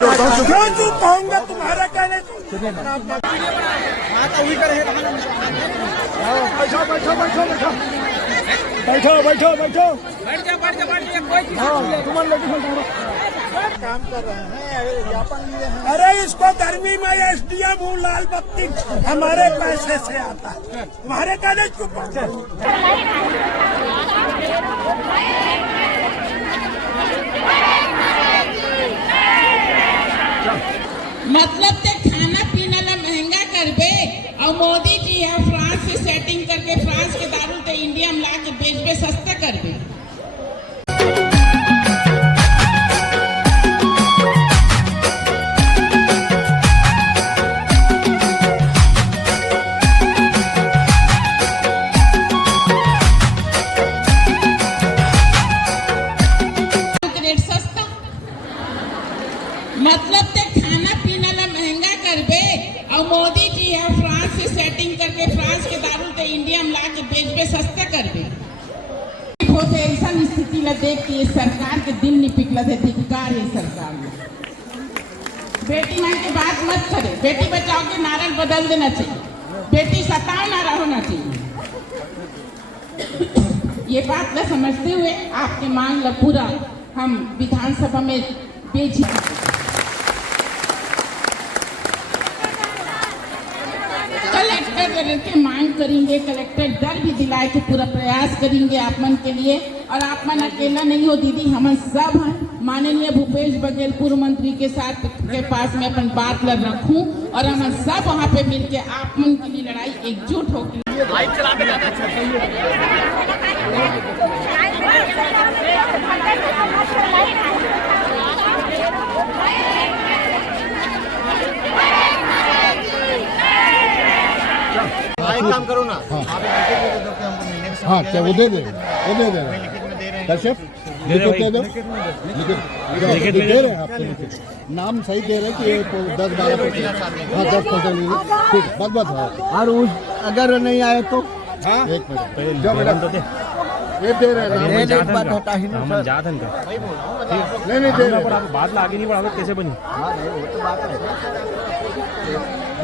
जो तू कहूँगा तुम्हारा कहने बैठो बैठो बैठो बैठो बैठो बैठो काम कर रहे हैं, ज्ञापन लिए हैं। अरे इसको गर्मी में एसडीएम हूँ, लाल बत्ती हमारे पैसे से आता है, तुम्हारे कहने चुप। मतलब ते खाना पीना ला महंगा करबे और मोदी जी है फ्रांस से सेटिंग करके फ्रांस के दारू ते इंडिया में ला के बेचबे सस्ता करबे। रेट सस्ता मतलब ते खाना पीना ला महंगा करबे और मोदी जी है फ्रांस से सेटिंग करके फ्रांस के दारू ते इंडिया में ला के बेचबे सस्ता करबे। होते ऐसा स्थिति ला देख के सरकार के दिन नहीं पिघला थे, धिक्कार है सरकार में। बेटी मां की बात मत करे, बेटी बचाओ के नारा बदल देना चाहिए, बेटी सताओ नारा होना चाहिए। ये बात न समझते हुए आपके मांग ला पूरा हम विधानसभा में भेजी। कलेक्टर के मांग करेंगे, कलेक्टर दर भी दिलाए के पूरा प्रयास करेंगे आप मन के लिए। और आप मन अकेला नहीं हो दीदी, हम सब हैं। माननीय भूपेश बघेल पूर्व मंत्री के साथ के पास में अपन बात लग रखूं और हम सब वहाँ पे मिलके आप मन के लिए लड़ाई एकजुट होकर काम करो ना। हाँ क्या वो दे दे कश्यप लिखित दे दे रहे हैं आपको, नाम सही दे रहे हैं कि 10-12%। हाँ 10%। ठीक बस और उस अगर नहीं आए तो हाँ एक मिनट जो बेटा ये दे रहे हैं एक बात होता है ना सर, जाधन का नहीं दे रहे पर बात आगे नहीं बढ़ा कैसे बनी।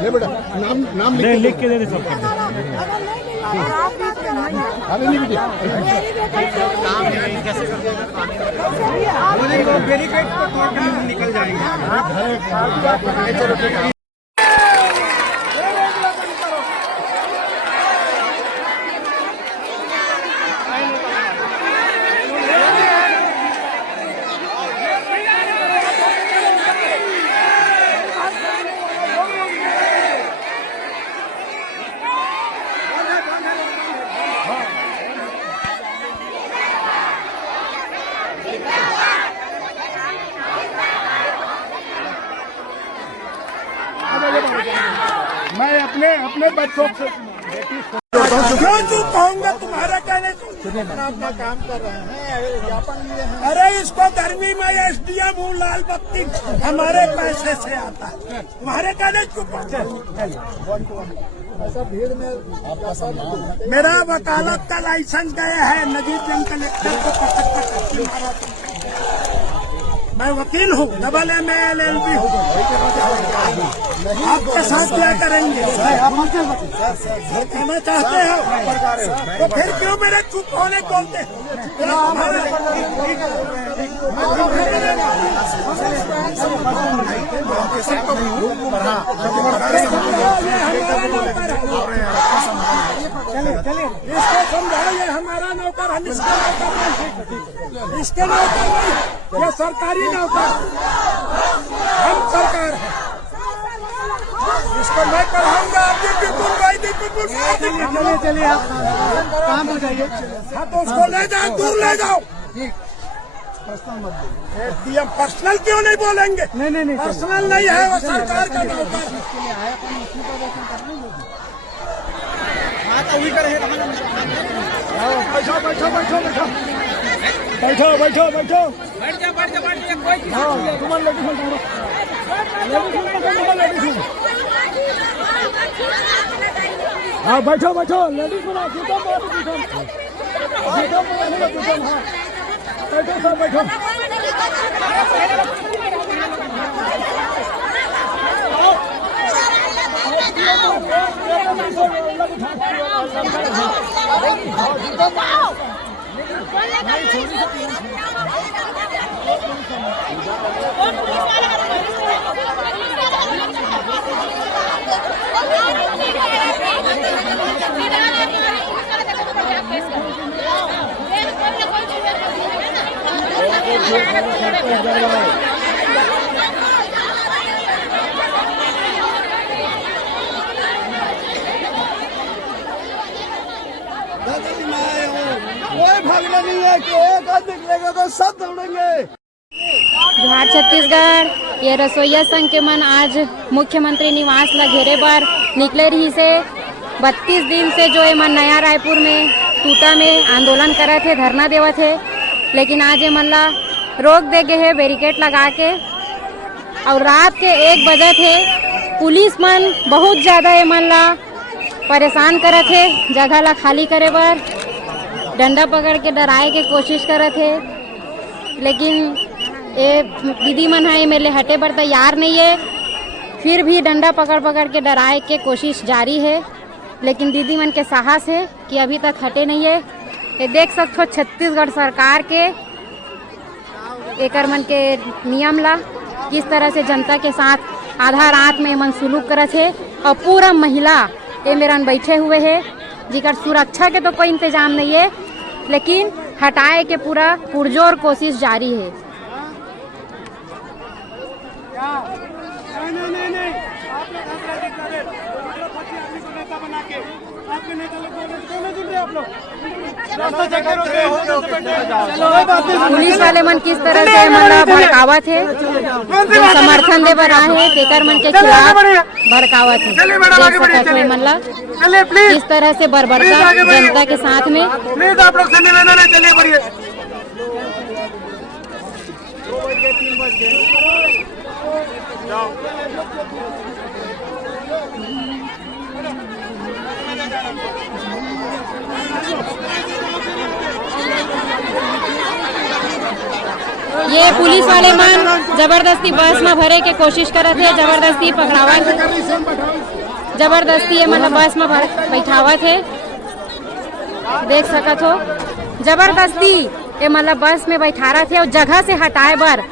ले बेटा नाम लिख के दे दे सब कर दे। अरे नहीं बेटा बेनिफिट को तोड़ के निकल जाएंगे। मैं अपने बच्चों से जो तू कहूँगा तुम्हारा कहने अपना काम कर रहे हैं, ज्ञापन लिए हैं। अरे इसको गर्मी में एसडीएम हूँ, लाल बत्ती हमारे पैसे से आता है, तुम्हारे कहने चुप। ऐसा भीड़ में आपका सम्मान, मेरा वकालत का लाइसेंस गया है, नजीब जंग कलेक्टर को पकड़ मैं वकील हूँ, डबल MA LLB हूँ। आपके साथ क्या करेंगे? कहना चाहते हो तो फिर क्यों मेरे चुप होने बोलते हैं? चलिए इसको समझाओ, ये हमारा नौकर, हम इसका नौकर नहीं, इसके नौकर नहीं, ये सरकारी नौकर, हम सरकार है। इसको मैं पढ़ाऊंगा, आप चलिए आप काम हो जाइए। हाँ तो उसको ले जाओ, दूर ले जाओ। पर्सनल क्यों नहीं बोलेंगे? नहीं पर्सनल नहीं है, वो सरकार का नौकर। बैठो बैठो बैठो बैठो बैठो बैठो बैठो हाँ तुम्हारे लेडीज हाँ बैठो बैठो लेडीज बना बैठो सब बैठो कोई भागना नहीं है कि एक आदमी निकलेगा तो सब दौड़ेंगे। जोहार छत्तीसगढ़। ये रसोईया संघ के मन आज मुख्यमंत्री निवास ला घेरे बर निकले रही से 32 दिन से जो ये मन नया रायपुर में टूटा में आंदोलन करे थे, धरना देवा थे, लेकिन आज ये मन ला रोक दे गए है बैरिकेड लगा के। और रात के 1 बजे थे, पुलिस मन बहुत ज़्यादा ये मन ला परेशान करे थे, जगह ला खाली करे बर डंडा पकड़ के डराए के कोशिश करे थे, लेकिन ये दीदी मन है मेरे हटे पर तैयार नहीं है। फिर भी डंडा पकड़ पकड़ के डराए के कोशिश जारी है, लेकिन दीदी मन के साहस है कि अभी तक हटे नहीं है। ये देख सकते हो छत्तीसगढ़ सरकार के एकर मन के नियम ला किस तरह से जनता के साथ आधा रात में मन सुलूक करत है। और पूरा महिला ये मेरन बैठे हुए है, जिकर सुरक्षा के तो कोई इंतजाम नहीं है, लेकिन हटाए के पूरा पुरजोर कोशिश जारी है। नहीं, आप लोग हंस रहे दिखा रहे, आप लोग बच्चे आदमी को नेता बना के, आपके नेता लोग कौन सुन रहे आप लोग? रास्ता चेक करो, पुलिस वाले मन किस तरह से मतलब भड़कावत है, जो समर्थन दे बर आए है तेकर मन के खिलाफ भड़कावत है। देख सकत हो मन ला किस तरह से बर्बरता जनता के साथ में। प्लीज आप लोग से निवेदन है, चलिए बढ़िए। ये पुलिस वाले मन जबरदस्ती बस में भरे के कोशिश करत है, जबरदस्ती पकड़ावत है, जबरदस्ती ये मतलब बस में बैठावत है। देख सकत हो जबरदस्ती ये मतलब बस में बैठा रहा थे और जगह से हटाए बर